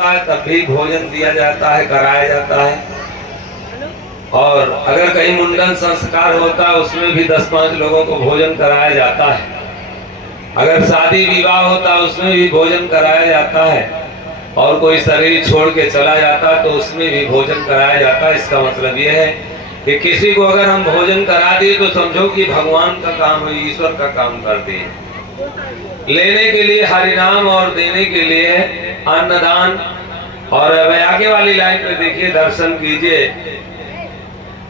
होता है तब भी भोजन दिया जाता है, कराया जाता है। और अगर कहीं मुंडन संस्कार होता है उसमें भी 10-5 लोगों को भोजन कराया जाता है। अगर शादी विवाह होता है उसमें भी भोजन कराया जाता है। और कोई शरीर छोड़ के चला जाता है तो उसमें भी भोजन कराया जाता है। इसका मतलब यह है कि किसी को अगर हम भोजन करा दिए तो समझो कि भगवान का काम है, ईश्वर का काम कर दिए। लेने के लिए हरिनाम और देने के लिए अन्नदान। और अब आगे वाली लाइन में देखिए, दर्शन कीजिए।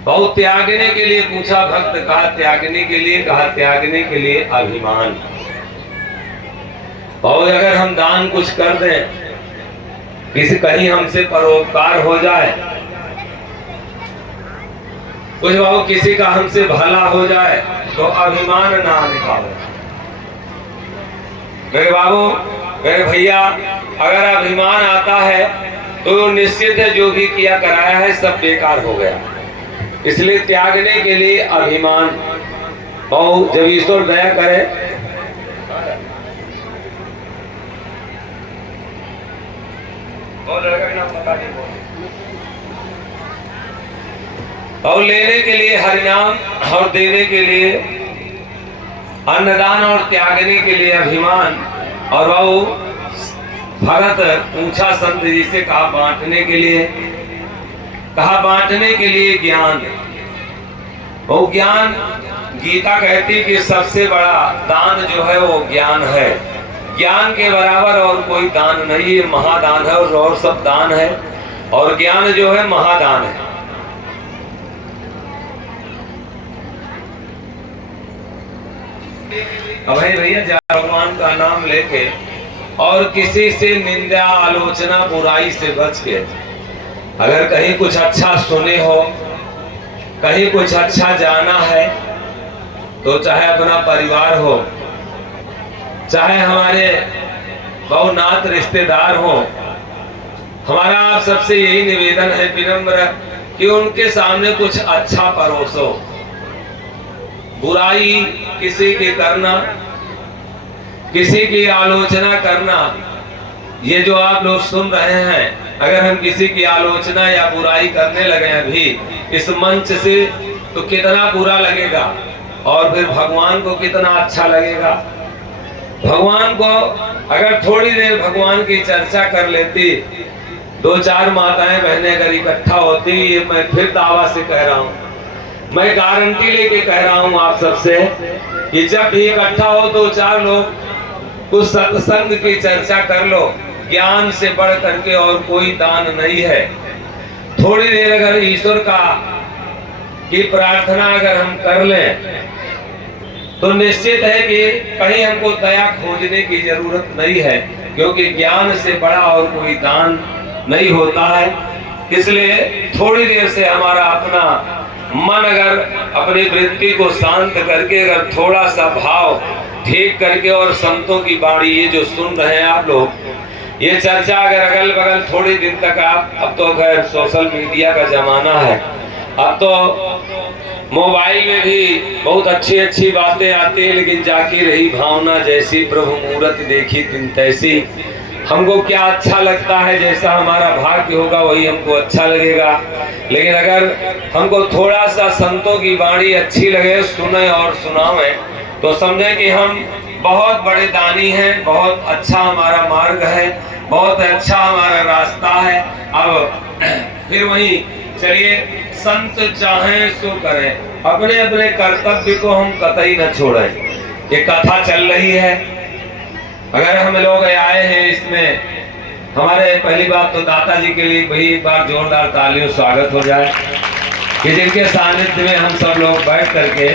बहुत त्यागने के लिए पूछा भक्त, कहा त्यागने के लिए, कहा त्यागने के लिए अभिमान। और अगर हम दान कुछ कर दें, किसी कहीं हमसे परोपकार हो जाए, कुछ बाबू किसी का हमसे भला हो जाए तो अभिमान ना निकालो। मेरे बाबू, मेरे भैया, अगर अभिमान आता है तो निश्चित है जो भी किया कराया है सब बेकार हो गया। इसलिए त्यागने के लिए अभिमान। और जब ईश्वर दया करे और लेने के लिए हरिनाम और देने के लिए अन्नदान और त्यागने के लिए अभिमान। और वो भगत ऊंचा संत जी से कहा बांटने के लिए, कहा बांटने के लिए ज्ञान। वो ज्ञान, गीता कहती कि सबसे बड़ा दान जो है वो ज्ञान है। ज्ञान के बराबर और कोई दान नहीं, ये महादान है। और सब दान है और ज्ञान जो है महादान है। अब भैया भगवान का नाम लेके और किसी से निंदा, आलोचना, बुराई से बच के अगर कहीं कुछ अच्छा सुने हो, कहीं कुछ अच्छा जाना है, तो चाहे अपना परिवार हो, चाहे हमारे बहुनाथ रिश्तेदार हो, हमारा आप सबसे यही निवेदन है विनम्र कि उनके सामने कुछ अच्छा परोसो। बुराई किसी की करना, किसी की आलोचना करना, ये जो आप लोग सुन रहे हैं, अगर हम किसी की आलोचना या बुराई करने लगे अभी इस मंच से तो कितना बुरा लगेगा और फिर भगवान को कितना अच्छा लगेगा। भगवान को अगर थोड़ी देर भगवान की चर्चा कर लेती, 2-4 माताएं बहनें अगर इकट्ठा होती, ये मैं फिर दावा से कह रहा हूँ, मैं गारंटी लेके कह रहा हूँ आप सबसे कि जब भी इकट्ठा हो 2-4 लोग कुछ सत्संग की चर्चा कर लो। ज्ञान से बढ़ करके और कोई दान नहीं है। थोड़ी देर अगर ईश्वर की प्रार्थना अगर हम कर लें तो निश्चित है कि कहीं हमको दया खोजने की जरूरत नहीं है, क्योंकि ज्ञान से बड़ा और कोई दान नहीं होता है। इसलिए थोड़ी देर से हमारा अपना मन अगर अपनी वृत्ति को शांत करके अगर थोड़ा सा भाव ठीक करके और संतों की वाणी ये जो सुन रहे हैं आप लोग, ये चर्चा अगर अगल बगल थोड़ी दिन तक आप, अब तो खैर सोशल मीडिया का जमाना है, अब तो मोबाइल में भी बहुत अच्छी अच्छी बातें आती है, लेकिन जाकी रही भावना जैसी प्रभु मूरत देखी तिन तैसी। हमको क्या अच्छा लगता है, जैसा हमारा भाग्य होगा वही हमको अच्छा लगेगा। लेकिन अगर हमको थोड़ा सा संतों की वाणी अच्छी लगे, सुने और सुनावे, तो समझे कि हम बहुत बड़े दानी हैं, बहुत अच्छा हमारा मार्ग है, बहुत अच्छा हमारा रास्ता है। अब फिर वही चलिए, संत चाहें सो करें, अपने अपने कर्तव्य को हम कतई न छोड़ें। ये कथा चल रही है, अगर हम लोग आए हैं इसमें, हमारे पहली बात तो दाता जी के लिए भाई एक बार जोरदार तालियों स्वागत हो जाए कि जिनके सानिध्य में हम सब लोग बैठ करके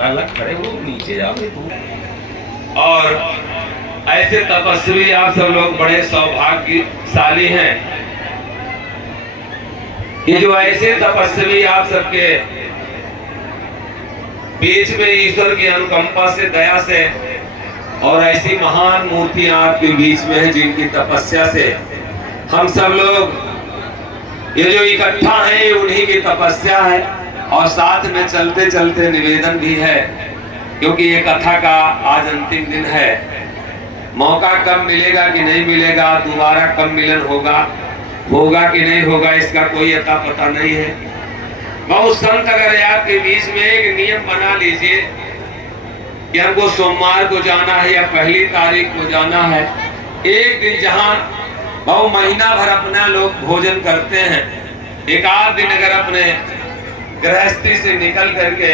अलग खड़े हो, नीचे जाओ। और ऐसे तपस्वी आप सब लोग बड़े सौभाग्यशाली हैं कि जो ऐसे तपस्वी आप सबके बीच में ईश्वर की अनुकंपा से, दया से, और ऐसी महान मूर्तियां आपके बीच में है जिनकी तपस्या से हम सब लोग ये जो इकट्ठा है उन्हीं की तपस्या है। और साथ में चलते चलते निवेदन भी है, क्योंकि ये कथा का आज अंतिम दिन है, मौका कब मिलेगा कि नहीं मिलेगा, दोबारा कब मिलन होगा कि नहीं होगा, इसका कोई अता पता नहीं है। बहुत संत अगर आपके बीच में एक नियम बना लीजिए कि हमको सोमवार को जाना है या पहली तारीख को जाना है, एक दिन जहां बहुत महीना भर अपना लोग भोजन करते हैं, एक आध दिन अगर अपने गृहस्थी से निकल करके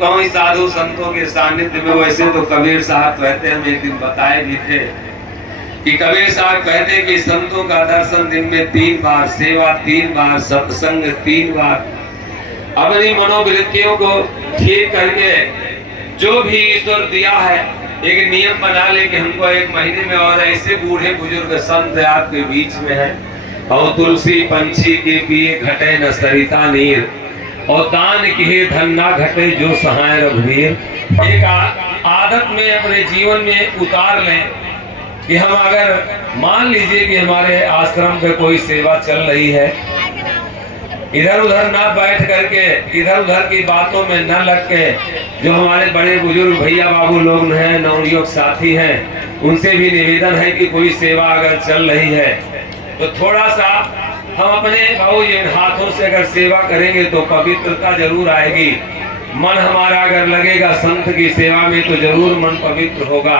कहीं साधु संतों के सानिध्य में, वैसे तो कबीर साहब कहते हैं, हम एक दिन बताए भी थे कि कबीर साहब कहते हैं कि संतों का दर्शन दिन में 3 बार, सेवा 3 बार, सत्संग 3 बार, अपनी मनोवृत्तियों को ठीक करके जो भी ईश्वर दिया है एक नियम बना ले कि हमको 1 महीने में, और ऐसे बूढ़े बुजुर्ग संत आपके बीच में है, और तुलसी पंछी के पिए घटे न सरिता नीर, और दान किए धन ना घटे जो सहाय रघुवीर। एक आदत में अपने जीवन में उतार लें कि हम अगर मान लीजिए कि हमारे आश्रम पे कोई सेवा चल रही है, इधर उधर ना बैठ करके, इधर उधर की बातों में न लग के, जो हमारे बड़े बुजुर्ग भैया बाबू लोग हैं, नवयुवक साथी हैं, उनसे भी निवेदन है कि कोई सेवा अगर चल रही है तो थोड़ा सा हम अपने इन हाथों से अगर सेवा करेंगे तो पवित्रता जरूर आएगी। मन हमारा अगर लगेगा संत की सेवा में तो जरूर मन पवित्र होगा।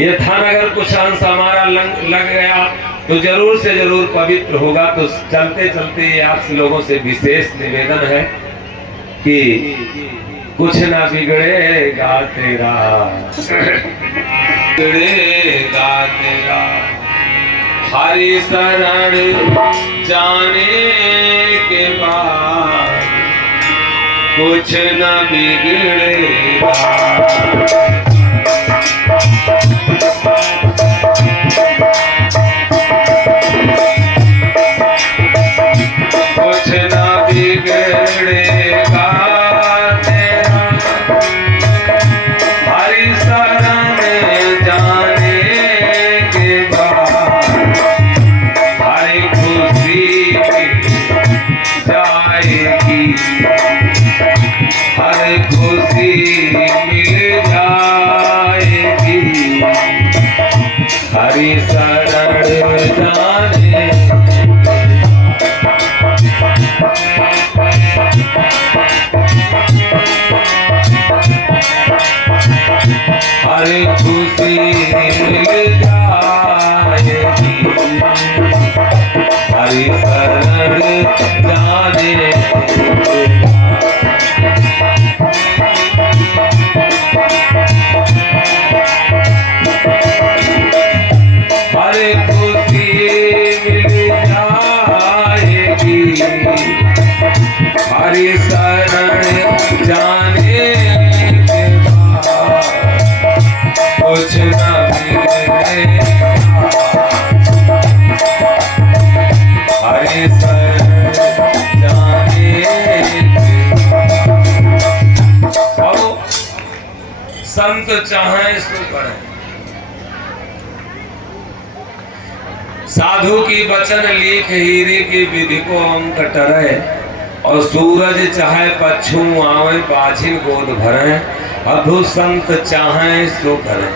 ये धन अगर कुछ अंश हमारा लग गया तो जरूर से जरूर पवित्र होगा। तो चलते चलते ये आप लोगों से विशेष निवेदन है कि कुछ ना बिगड़ेगा तेरा, बिगड़ेगा तेरा, हरि शरण जाने के बाद कुछ न बिगड़ेगा। कुछ न बिगड़ेगा तेरा, हरि शरण जाने के बाद हरि खुशी जाएगी, हर खुशी मिल जाएगी, हरि शरण जाने। हर खुशी मिल जाएगी, हरि शरण जाने। हर खुशी मिल जाएगी, हरि शरण जाने के बाद कुछ न बिगड़ेगा, हरि शरण जाने के बाद। अब संत चाहें सो करें, साधु की वचन लिख हीरे की विधि को अंक टरे, और सूरज चाहे पच्छू आवे बाझिन गोद भरे, अधु संत चाहे सो करें।